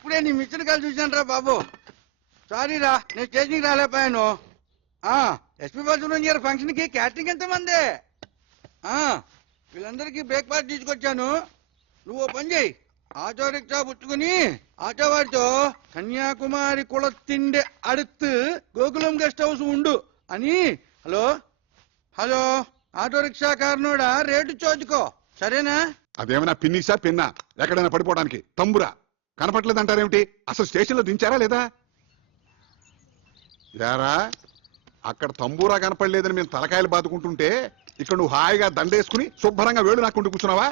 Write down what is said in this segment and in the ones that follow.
ఇప్పుడే నీ machine call చూశాను రా బాబు. సారీ రా, నేను స్టేషన్కి రాలేకపోయాను. ఎస్పీ బాలసుబ్రహ్మణ్యం ఫంక్షన్ కి క్యాటరింగ్ ఎంతమంది? వీళ్ళందరికీ బ్రేక్ఫాస్ట్ తీసుకొచ్చాను. నువ్వు పని చేయి, ఆటో రిక్షా పుచ్చుకుని ఆటో వాడితో కన్యాకుమారి కుళత్తిండి అడుత్తు గోకులం గెస్ట్ హౌస్ ఉండు అని. హలో హలో, ఆటో రిక్షా కారణోడా రేటు చోదుకో, సరేనా? అదేమైనా పిన్నిసా పిన్నా? ఎక్కడైనా పడిపోవడానికి తంబురా కనపట్లేదంటారేమిటి? అసలు స్టేషన్ లో దించారా లేదా? యారా, అక్కడ తంబూరా కనపడలేదని మేము తలకాయలు బాదుకుంటుంటే ఇక్కడ నువ్వు హాయిగా దండేసుకుని శుభ్రంగా వేడు నాకుంటూ కూర్చున్నావా?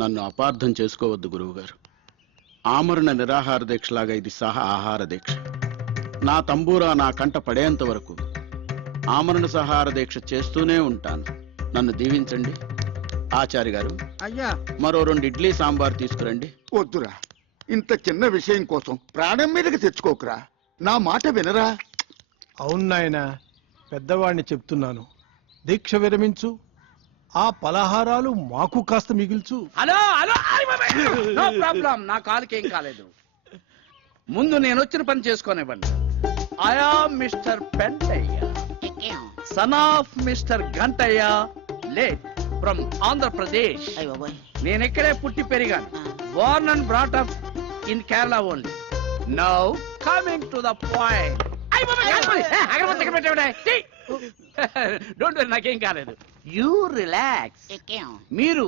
నన్ను అపార్థం చేసుకోవద్దు గురువు గారు. ఆమరణ నిరాహార దీక్షలాగా ఇది సహా ఆహార దీక్ష. నా తంబూరా నా కంట పడేంత వరకు ఆమరణ సహార దీక్ష చేస్తూనే ఉంటాను. నన్ను దీవించండి. ఆచార్య గారు, అయ్యా మరో 2 ఇడ్లీ సాంబార్ తీసుకురండి. వద్దురా, ఇంత చిన్న విషయం కోసం ప్రాణం మీదకి తెచ్చుకోకురా. నా మాట వినరా? అవును నాయనా, పెద్దవాడిని చెప్తున్నాను. దీక్ష విరమించు, ఆ పలహారాలు మాకు కాస్త మిగిల్చు. హలో హలో, నో ప్రాబ్లం, నా కాలుకి ఏం కాలేదు. ముందు నేను వచ్చిన పని చేసుకోనివ్వండి. I am mister Pentaiah, son of mister Gantaiah, late from Andhra Pradesh. నేను ఇక్కడే పుట్టి పెరిగాను. Born and brought up in Kerala only. Now coming to the point. Don't worry, నాకేం కాలేదు. You relax. మీరు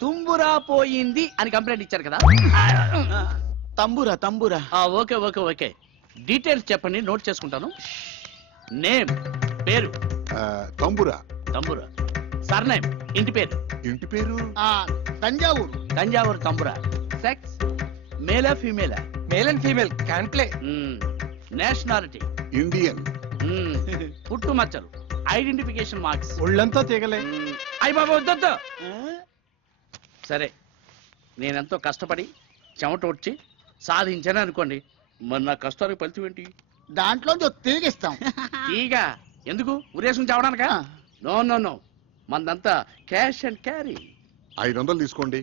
తుంబురా పోయింది అని కంప్లైంట్ ఇచ్చారు కదా? Tambura tambura. Okay okay okay, details చెప్పండి, నోట్ చేసుకుంటాను. నేమ్, పేరు? తంబురా. తంబురా. సర్నేమ్, ఇంటి పేరు? ఇంటి పేరు తంజావూరు. తంజావూరు తంబురా. సెక్స్, మేలా ఫీమేలా? Male and female can play. Nationality? Indian. పుట్టు మచ్చలు, ఐడెంటిఫికేషన్ మార్క్స్? ఒళ్ళంతా తీగలే. అయ్య బాబా వద్దొద్దు. సరే, నేనెంతో కష్టపడి చెమట వచ్చి సాధించాను అనుకోండి, మరి నా కష్టానికి ఫలితం ఏంటి? దాంట్లో తిరిగిస్తాం. ఈగ ఎందుకు ఉరేసం చావడానికా? నో నో నో, మందంతా క్యాష్ అండ్ క్యారీ. 500 తీసుకోండి,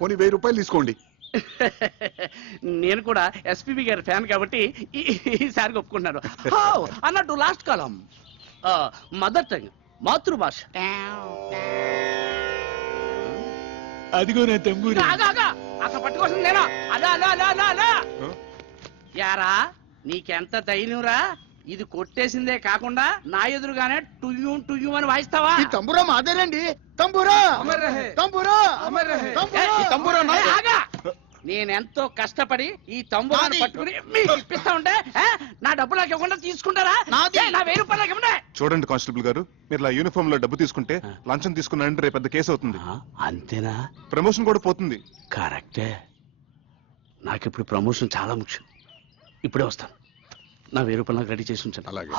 పోనీ 1000 రూపాయలు తీసుకోండి. నేను కూడా ఎస్పీబీ గారి ఫ్యాన్ కాబట్టి ఈసారి ఒప్పుకున్నాను. అన్నట్టు లాస్ట్ కాలం, మదర్ టంగ్, మాతృభాష. అదిగో నేను తంబూరి. అక్కడ పట్టుకోసం నేనా? అలా అలా అలా అలా అలా. యారా, నీకెంత ధైర్యంరా? ఇది కొట్టేసిందే కాకుండా నా ఎదురుగానే టుయ్యూ టుయ్యూ అని వాయిస్తావా? ఈ తంబురా మాదేనండి. తంబురా తంబురా తంబురా. నేనెంతో కష్టపడి ఈ తంబురాన్ని పట్టుకుని మీకు ఇప్పిస్తా ఉంటే నా డబ్బు నాకు ఇవ్వకుండా తీసుకుంటారా? నా 1000 రూపాయలు నాకు ఇవ్వండి. చూడండి కానిస్టేబుల్ గారు, మీరు ఇలా యూనిఫామ్ లో డబ్బు తీసుకుంటే లంచం తీసుకున్నారంటే రేపు పెద్ద కేసు అవుతుంది. అంతేనా? ప్రమోషన్ కూడా పోతుంది. కరెక్టే. నాకు ఇప్పుడు ప్రమోషన్ చాలా ముఖ్యం. ఇప్పుడే వస్తాను. నా 1000 రూపాయలు నాకు రెడీ చేసి ఉంచాను. అలాగే.